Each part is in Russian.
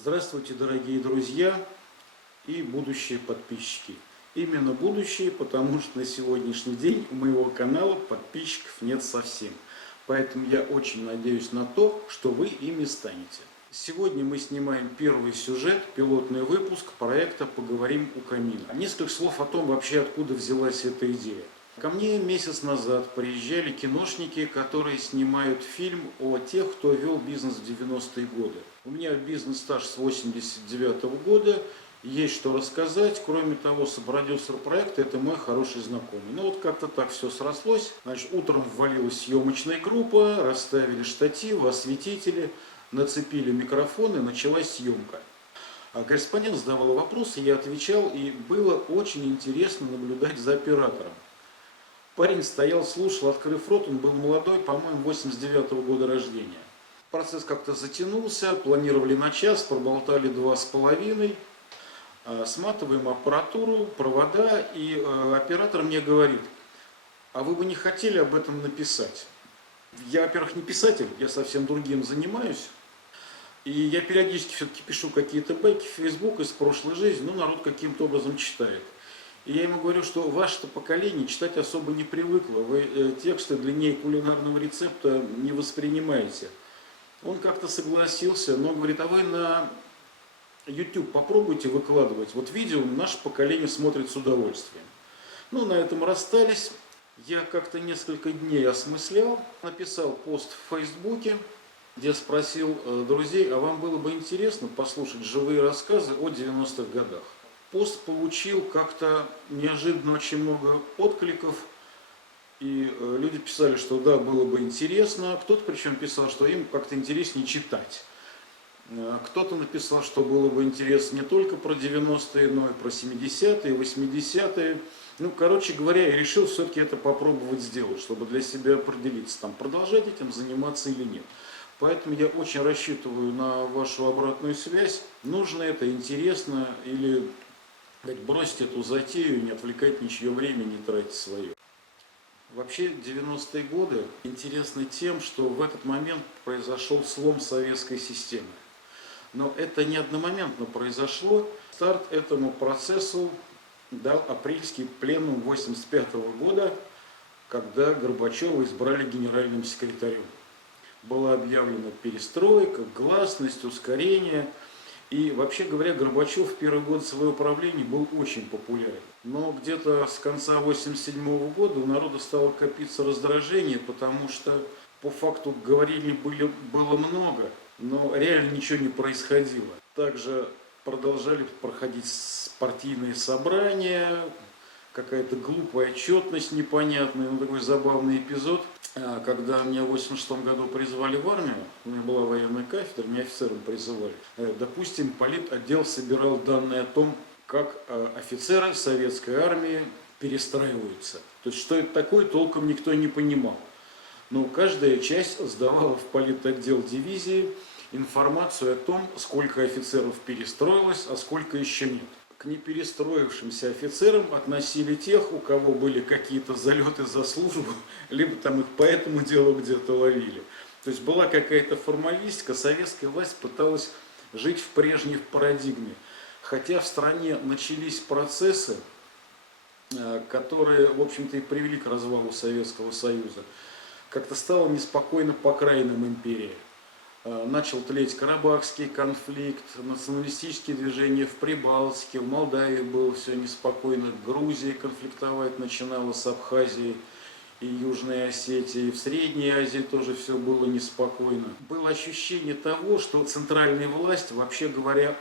Здравствуйте, дорогие друзья и будущие подписчики. Именно будущие, потому что на сегодняшний день у моего канала подписчиков нет совсем. Поэтому я очень надеюсь на то, что вы ими станете. Сегодня мы снимаем первый сюжет, пилотный выпуск проекта «Поговорим у камина». Несколько слов о том, вообще откуда взялась эта идея. Ко мне месяц назад приезжали киношники, которые снимают фильм о тех, кто вел бизнес в 90-е годы. У меня бизнес-стаж с 89-го года, есть что рассказать. Кроме того, сопродюсер проекта – это мой хороший знакомый. Ну вот как-то так все срослось. Значит, утром ввалилась съемочная группа, расставили штативы, осветители, нацепили микрофоны, началась съемка. А корреспондент задавал вопросы, я отвечал, и было очень интересно наблюдать за оператором. Парень стоял, слушал, открыв рот, он был молодой, по-моему, 89-го года рождения. Процесс как-то затянулся, планировали на час, проболтали 2,5, сматываем аппаратуру, провода, и оператор мне говорит: а вы бы не хотели об этом написать? Я, во-первых, не писатель, я совсем другим занимаюсь. И я периодически все-таки пишу какие-то байки в Facebook из прошлой жизни, но народ каким-то образом читает. И я ему говорю, что ваше-то поколение читать особо не привыкло, вы тексты длиннее кулинарного рецепта не воспринимаете. Он как-то согласился, но говорит: а вы на YouTube попробуйте выкладывать. Вот видео наше поколение смотрит с удовольствием. Ну, на этом расстались. Я как-то несколько дней осмыслял, написал пост в Фейсбуке, где спросил друзей: а вам было бы интересно послушать живые рассказы о 90-х годах? Пост получил как-то неожиданно очень много откликов, и люди писали, что да, было бы интересно. Кто-то причем писал, что им как-то интереснее читать. Кто-то написал, что было бы интересно не только про 90-е, но и про 70-е, 80-е. Ну, короче говоря, я решил все-таки это попробовать сделать, чтобы для себя определиться, там, продолжать этим заниматься или нет. Поэтому я очень рассчитываю на вашу обратную связь. Нужно это, интересно, или бросить эту затею, не отвлекать ничье время, не тратить свое. Вообще 90-е годы интересны тем, что в этот момент произошел слом советской системы. Но это не одномоментно произошло. Старт этому процессу дал апрельский пленум 1985 года, когда Горбачева избрали генеральным секретарем. Была объявлена перестройка, гласность, ускорение. И вообще говоря, Горбачев в первый год своего правления был очень популярен. Но где-то с конца 1987 года у народа стало копиться раздражение, потому что по факту говорили было много, но реально ничего не происходило. Также продолжали проходить партийные собрания, какая-то глупая отчетность непонятная, такой забавный эпизод. Когда меня в 1986 году призвали в армию, у меня была военная кафедра, меня офицером призывали. Допустим, политотдел собирал данные о том, как офицеры советской армии перестраиваются. То есть, что это такое, толком никто не понимал. Но каждая часть сдавала в политотдел дивизии информацию о том, сколько офицеров перестроилось, а сколько еще нет. К неперестроившимся офицерам относили тех, у кого были какие-то залеты за службу, либо там их по этому делу где-то ловили. То есть была какая-то формалистика, советская власть пыталась жить в прежней парадигме. Хотя в стране начались процессы, которые, в общем-то, и привели к развалу Советского Союза. Как-то стало неспокойно по окраинам империи. Начал тлеть Карабахский конфликт, националистические движения в Прибалтике, в Молдавии было все неспокойно, Грузия конфликтовать начинала с Абхазией и Южной Осетией, в Средней Азии тоже все было неспокойно. Было ощущение того, что центральная власть, вообще говоря,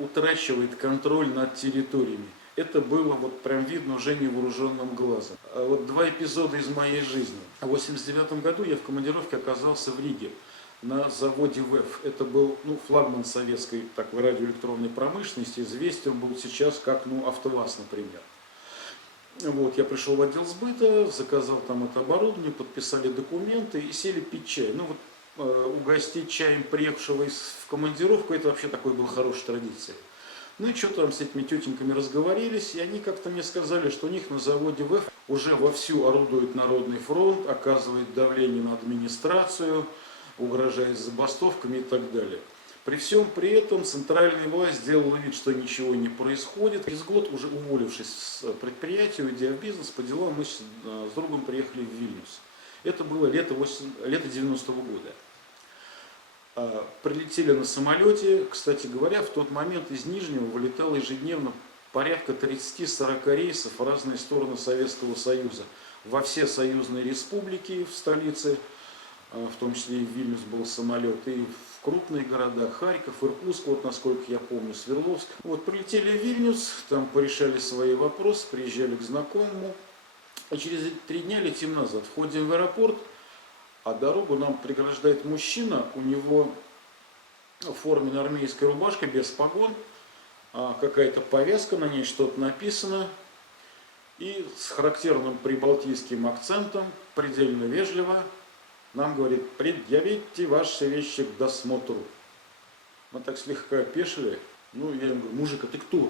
утрачивает контроль над территориями. Это было вот прям видно уже невооруженным глазом. Вот два эпизода из моей жизни. В 1989 году я в командировке оказался в Риге. На заводе ВЭФ. Это был флагман советской такой радиоэлектронной промышленности. Известен он был сейчас как АвтоВАЗ, например. Вот, я пришел в отдел сбыта, заказал там это оборудование, подписали документы и сели пить чай. Угостить чаем приехавшего в командировку, это вообще такой был хорошей традицией. Ну и что-то там с этими тетеньками разговорились, и они как-то мне сказали, что у них на заводе ВЭФ уже вовсю орудует Народный фронт, оказывает давление на администрацию, угрожает забастовками и так далее. При всем при этом центральная власть сделала вид, что ничего не происходит. Через год, уже уволившись с предприятия, уйдя в бизнес, по делам мы с другом приехали в Вильнюс. Это было лето 90-го года. Прилетели на самолете. Кстати говоря, в тот момент из Нижнего вылетало ежедневно порядка 30-40 рейсов в разные стороны Советского Союза. Во все союзные республики в столице, в том числе и в Вильнюс был самолет, и в крупные города, Харьков, Иркутск, вот насколько я помню, Свердловск. Вот прилетели в Вильнюс, там порешали свои вопросы, приезжали к знакомому, а через 3 дня летим назад. Входим в аэропорт, а дорогу нам преграждает мужчина, у него в форме армейская рубашка без погон, какая-то повязка, на ней что-то написано, и с характерным прибалтийским акцентом, предельно вежливо, нам говорит: предъявите ваши вещи к досмотру. Мы так слегка опешили. Ну, я ему говорю: мужик, а ты кто?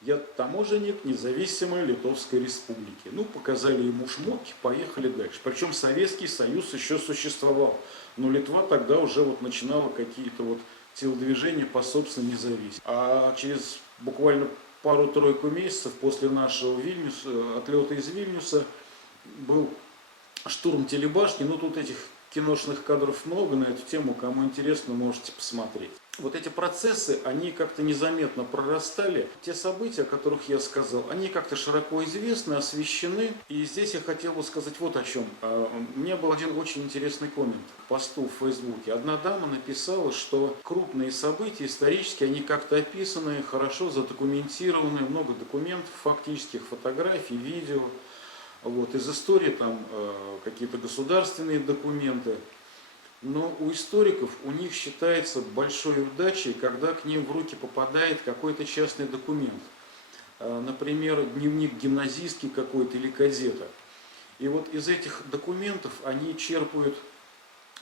Я таможенник независимой Литовской Республики. Ну, показали ему шмотки, поехали дальше. Причем Советский Союз еще существовал. Но Литва тогда уже вот начинала какие-то вот телодвижения по собственной независимости. А через буквально пару-тройку месяцев после нашего отлета из Вильнюса был штурм телебашни. Ну, тут этих киношных кадров много на эту тему. Кому интересно, можете посмотреть. Вот эти процессы, они как-то незаметно прорастали. Те события, о которых я сказал, они как-то широко известны, освещены. И здесь я хотел бы сказать вот о чем. У меня был один очень интересный коммент к посту в Фейсбуке. Одна дама написала, что крупные события исторически, они как-то описаны, хорошо задокументированы, много документов, фактических фотографий, видео. Вот, из истории там какие-то государственные документы. Но у историков, у них считается большой удачей, когда к ним в руки попадает какой-то частный документ. Например, дневник гимназистки какой-то или кадета. И вот из этих документов они черпают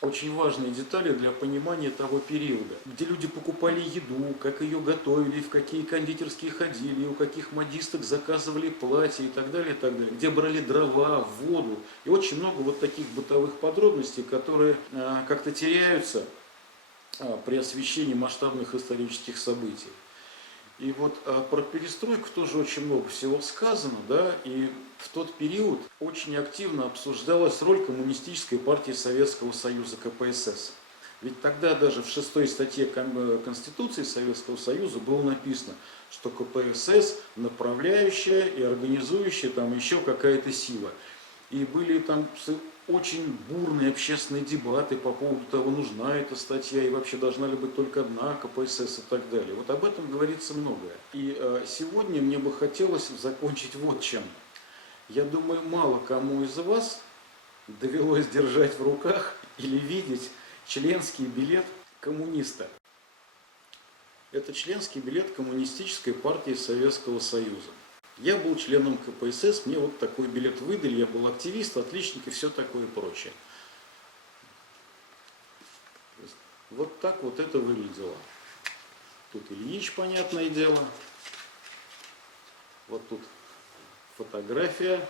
очень важные детали для понимания того периода, где люди покупали еду, как ее готовили, в какие кондитерские ходили, у каких модисток заказывали платья и так далее, где брали дрова, воду. И очень много вот таких бытовых подробностей, которые как-то теряются при освещении масштабных исторических событий. И вот про перестройку тоже очень много всего сказано, да, и в тот период очень активно обсуждалась роль Коммунистической партии Советского Союза, КПСС. Ведь тогда даже в 6-й статье Конституции Советского Союза было написано, что КПСС направляющая и организующая там еще какая-то сила. И были там очень бурные общественные дебаты по поводу того, нужна эта статья и вообще должна ли быть только одна КПСС и так далее. Вот об этом говорится многое. И сегодня мне бы хотелось закончить вот чем. Я думаю, мало кому из вас довелось держать в руках или видеть членский билет коммуниста. Это членский билет Коммунистической партии Советского Союза. Я был членом КПСС, мне вот такой билет выдали, я был активист, отличник и все такое прочее. Вот так вот это выглядело. Тут Ильич, понятное дело. Вот тут фотография.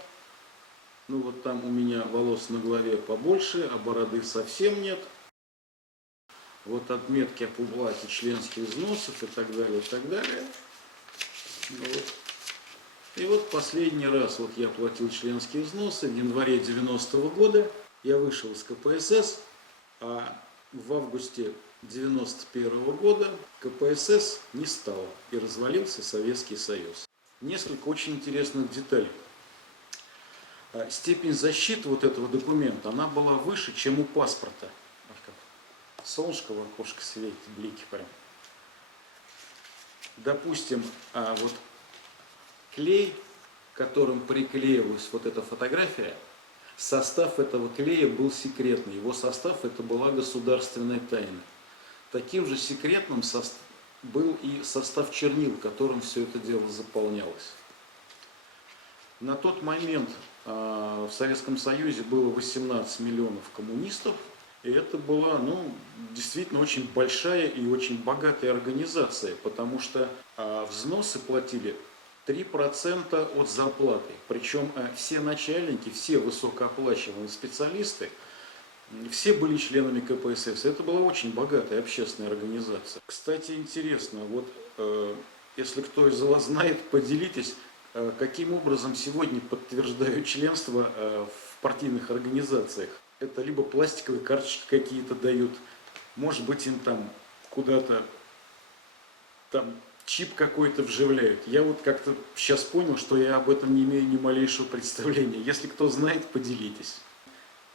Ну вот там у меня волос на голове побольше, а бороды совсем нет. Вот отметки об уплате членских взносов и так далее, и так далее. Ну, вот. И вот последний раз вот я платил членские взносы в январе 90-го года. Я вышел из КПСС, а в августе 91-го года КПСС не стало и развалился Советский Союз. Несколько очень интересных деталей. Степень защиты вот этого документа, она была выше, чем у паспорта. Солнышко в окошко светит, блики прям. Допустим, вот клей, которым приклеивалась вот эта фотография, состав этого клея был секретный. Его состав — это была государственная тайна. Таким же секретным был и состав чернил, которым все это дело заполнялось. На тот момент в Советском Союзе было 18 миллионов коммунистов, и это была, действительно очень большая и очень богатая организация, потому что взносы платили 3% от зарплаты. Причем все начальники, все высокооплачиваемые специалисты, Все были членами КПСС. Это была очень богатая общественная организация. Кстати, интересно, вот если кто из вас знает, поделитесь, каким образом сегодня подтверждают членство в партийных организациях. Это либо пластиковые карточки какие-то дают, может быть им там куда-то там чип какой-то вживляют. Я вот как-то сейчас понял, что я об этом не имею ни малейшего представления. Если кто знает, поделитесь.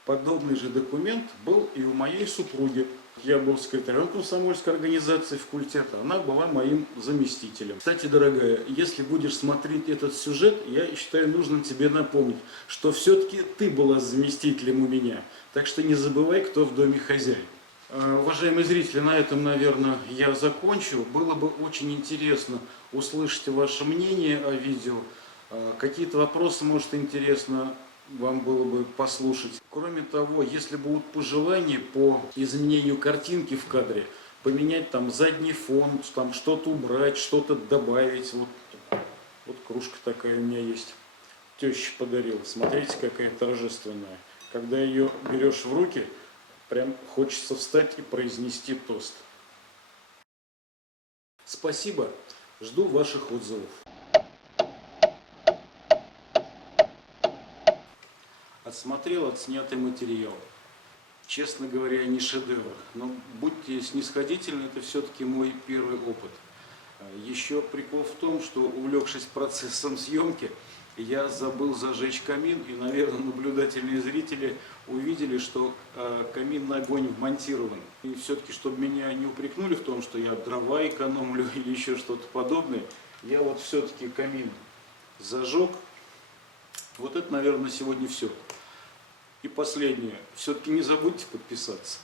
Подобный же документ был и у моей супруги. Я был секретарем комсомольской организации факультета, она была моим заместителем. Кстати, дорогая, если будешь смотреть этот сюжет, я считаю нужным тебе напомнить, что все-таки ты была заместителем у меня. Так что не забывай, кто в доме хозяин. Уважаемые зрители, на этом, наверное, я закончу. Было бы очень интересно услышать ваше мнение о видео. Какие-то вопросы, может, интересно вам было бы послушать. Кроме того, если будут пожелания по изменению картинки в кадре, поменять там задний фон, там что-то убрать, что-то добавить. Вот кружка такая у меня есть. Теща подарила. Смотрите, какая торжественная. Когда ее берешь в руки, прям хочется встать и произнести тост. Спасибо. Жду ваших отзывов. Отсмотрел отснятый материал. Честно говоря, не шедевр, но будьте снисходительны, это все-таки мой первый опыт. Еще прикол в том, что, увлекшись процессом съемки, я забыл зажечь камин, и, наверное, наблюдательные зрители увидели, что каминный огонь вмонтирован. И все-таки, чтобы меня не упрекнули в том, что я дрова экономлю или еще что-то подобное, я вот все-таки камин зажег. Вот это, наверное, на сегодня все. И последнее. Все-таки не забудьте подписаться.